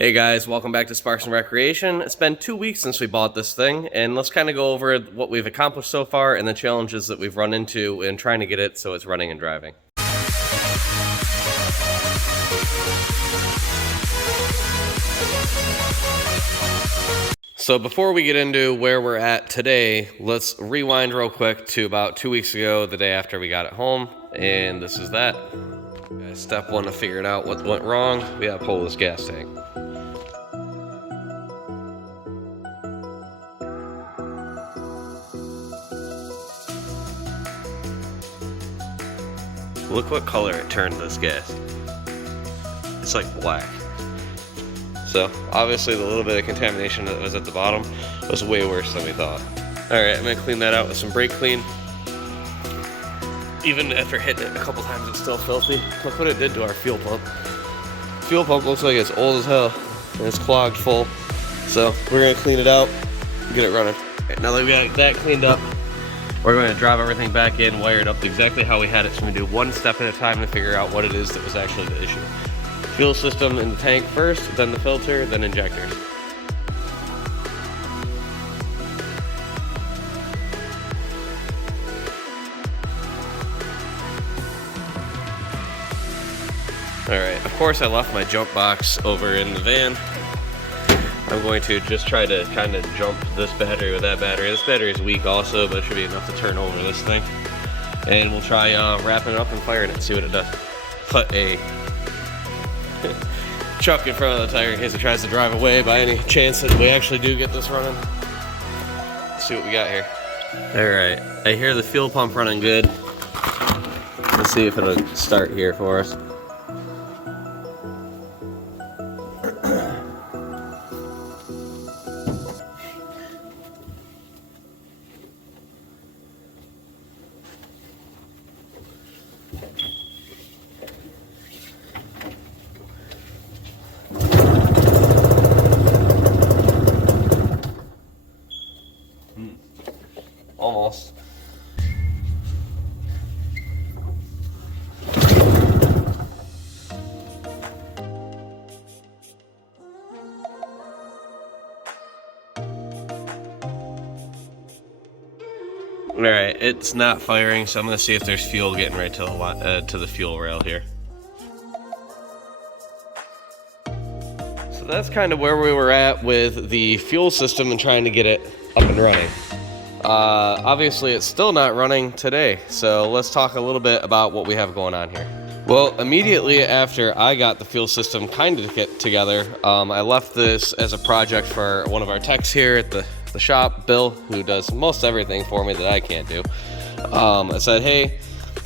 Hey guys, welcome back to Sparks and Recreation. It's been 2 weeks since we bought this thing, and let's kind of go over what we've accomplished so far and the challenges that we've run into in trying to get it so it's running and driving. So before we get into where we're at today, let's rewind real quick to about 2 weeks ago, the day after we got it home, and this is that. Step one to figuring out what went wrong, we gotta pull this gas tank. Look what color it turned this gas. It's like black. So obviously the little bit of contamination that was at the bottom was way worse than we thought. Alright, I'm gonna clean that out with some brake clean. Even after hitting it a couple times, it's still filthy. Look what it did to our fuel pump. Fuel pump looks like it's old as hell and it's clogged full. So we're gonna clean it out and get it running. Right, now that we got that cleaned up, we're going to drive everything back in, wire it up exactly how we had it. So we do one step at a time to figure out what it is that was actually the issue. Fuel system in the tank first, then the filter, then injectors. Alright, of course I left my jump box over in the van. I'm going to just try to kind of jump this battery with that battery. This battery is weak also, but it should be enough to turn over this thing. And we'll try wrapping it up and firing it, see what it does. Put a chuck in front of the tire in case it tries to drive away by any chance that we actually do get this running. Let's see what we got here. Alright, I hear the fuel pump running good. Let's see if it'll start here for us. Almost. Alright, it's not firing, so I'm going to see if there's fuel getting right to the fuel rail here. So that's kind of where we were at with the fuel system and trying to get it up and running. Obviously it's still not running today, so let's talk a little bit about what we have going on here. Well, immediately after I got the fuel system kind of get together, I left this as a project for one of our techs here at the shop, Bill, who does most everything for me that I can't do. I said, hey,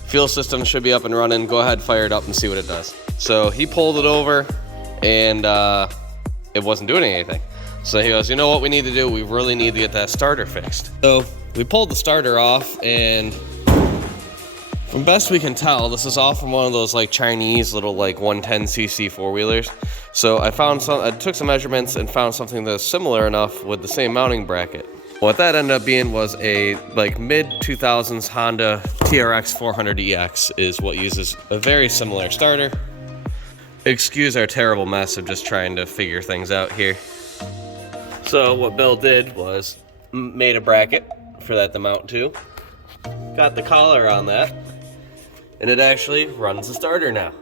fuel system should be up and running, go ahead, fire it up and see what it does. So he pulled it over and it wasn't doing anything. So he goes, you know what we need to do? We really need to get that starter fixed. So we pulled the starter off, and from best we can tell, this is all from one of those like Chinese little like 110cc four-wheelers. So I took some measurements and found something that's similar enough with the same mounting bracket. What that ended up being was a like mid-2000s Honda TRX 400EX is what uses a very similar starter. Excuse our terrible mess of just trying to figure things out here. So what Bill did was made a bracket for that to mount to. Got the collar on that, and it actually runs the starter now.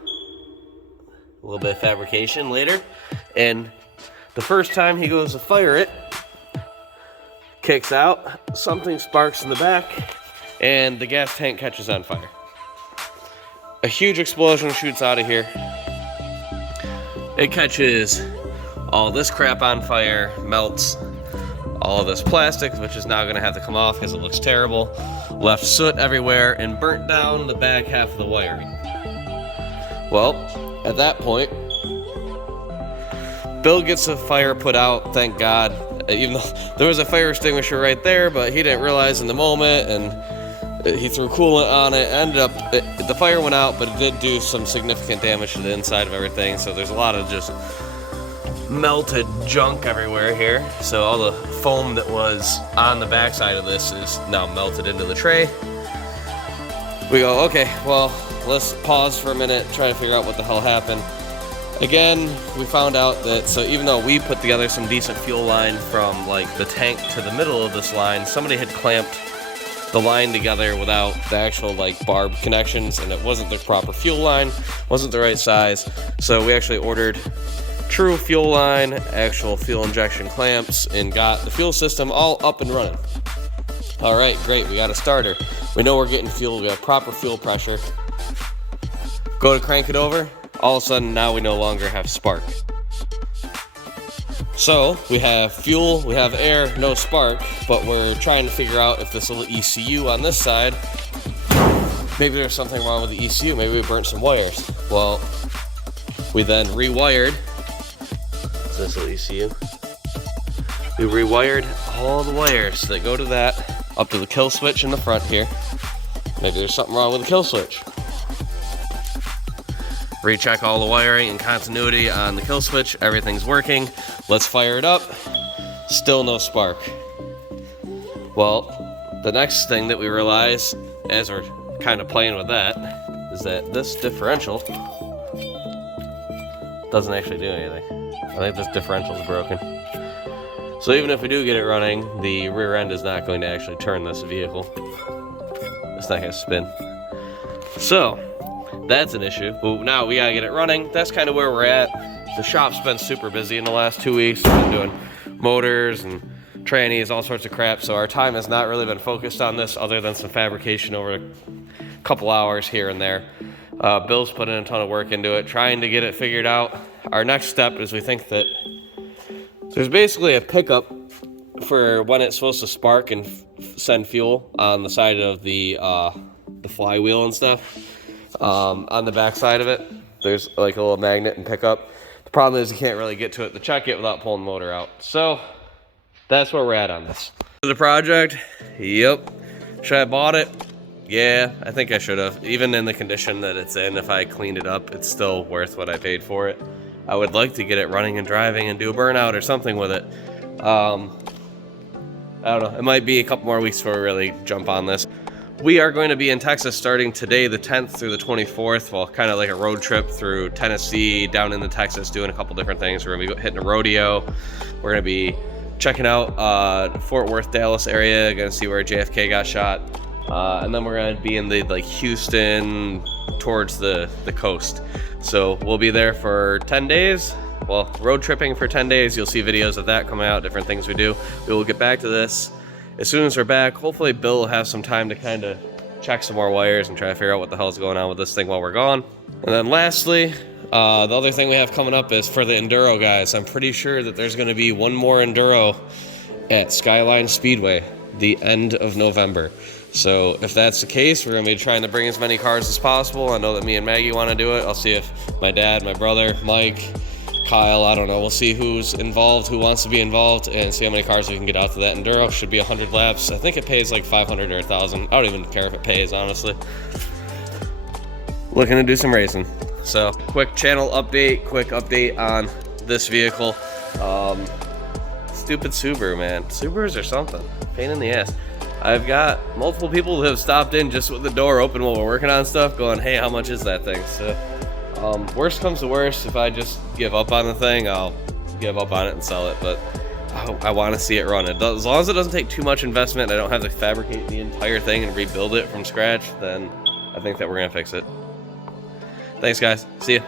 A little bit of fabrication later, and the first time he goes to fire it, kicks out, something sparks in the back, and the gas tank catches on fire. A huge explosion shoots out of here. It catches all this crap on fire, melts all of this plastic, which is now going to have to come off because it looks terrible, left soot everywhere, and burnt down the back half of the wiring. Well, at that point, Bill gets the fire put out, thank God, even though there was a fire extinguisher right there, but he didn't realize in the moment, and he threw coolant on it. The fire went out, but it did do some significant damage to the inside of everything, so there's a lot of just melted junk everywhere here. So all the foam that was on the backside of this is now melted into the tray. We go, okay, well, let's pause for a minute, try to figure out what the hell happened. Again, we found out that, so even though we put together some decent fuel line from like the tank to the middle of this line, somebody had clamped the line together without the actual like barb connections, and it wasn't the proper fuel line, wasn't the right size. So we actually ordered true fuel line, actual fuel injection clamps, and got the fuel system all up and running. All right, great, we got a starter. We know we're getting fuel, we have proper fuel pressure. Go to crank it over, all of a sudden now we no longer have spark. So we have fuel, we have air, no spark, but we're trying to figure out if this little ECU on this side, maybe there's something wrong with the ECU, maybe we burnt some wires. Well, we then rewired, this little ECU, we rewired all the wires that go to that up to the kill switch in the front here. Maybe there's something wrong with the kill switch. Recheck all the wiring and continuity on the kill switch, everything's working. Let's fire it up, still no spark. Well, the next thing that we realize as we're kind of playing with that is that this differential doesn't actually do anything. I think this differential is broken. So even if we do get it running, the rear end is not going to actually turn this vehicle. It's not going to spin. So that's an issue. But now we gotta get it running. That's kind of where we're at. The shop's been super busy in the last 2 weeks. We've been doing motors and trannies, all sorts of crap. So our time has not really been focused on this other than some fabrication over a couple hours here and there. Bill's put in a ton of work into it, trying to get it figured out. Our next step is we think that there's basically a pickup for when it's supposed to spark and send fuel on the side of the flywheel and stuff. On the back side of it, there's like a little magnet and pickup. The problem is you can't really get to it to check it without pulling the motor out. So that's where we're at on this. The project, yep. Should I have bought it? Yeah, I think I should have. Even in the condition that it's in, if I cleaned it up, it's still worth what I paid for it. I would like to get it running and driving and do a burnout or something with it. I don't know, it might be a couple more weeks before we really jump on this. We are going to be in Texas starting today, the 10th through the 24th. Well, kind of like a road trip through Tennessee, down into Texas, doing a couple different things. We're going to be hitting a rodeo. We're going to be checking out Fort Worth, Dallas area, going to see where JFK got shot. And then we're going to be in the like Houston towards the coast. So we'll be there for 10 days. Well, road tripping for 10 days. You'll see videos of that coming out, different things we do. We will get back to this as soon as we're back. Hopefully Bill will have some time to kind of check some more wires and try to figure out what the hell's going on with this thing while we're gone. And then lastly, the other thing we have coming up is for the Enduro guys. I'm pretty sure that there's going to be one more Enduro at Skyline Speedway the end of November. So if that's the case, we're going to be trying to bring as many cars as possible. I know that me and Maggie want to do it. I'll see if my dad, my brother, Mike, Kyle, I don't know. We'll see who's involved, who wants to be involved, and see how many cars we can get out to that Enduro. Should be 100 laps. I think it pays like 500 or 1,000. I don't even care if it pays, honestly. Looking to do some racing. So quick channel update, quick update on this vehicle. Stupid Subaru, man. Subarus are something. Pain in the ass. I've got multiple people who have stopped in just with the door open while we're working on stuff going, hey, how much is that thing? So worst comes to worst, if I just give up on the thing, I'll give up on it and sell it. But I want to see it run. As long as it doesn't take too much investment, I don't have to fabricate the entire thing and rebuild it from scratch, then I think that we're going to fix it. Thanks, guys. See ya.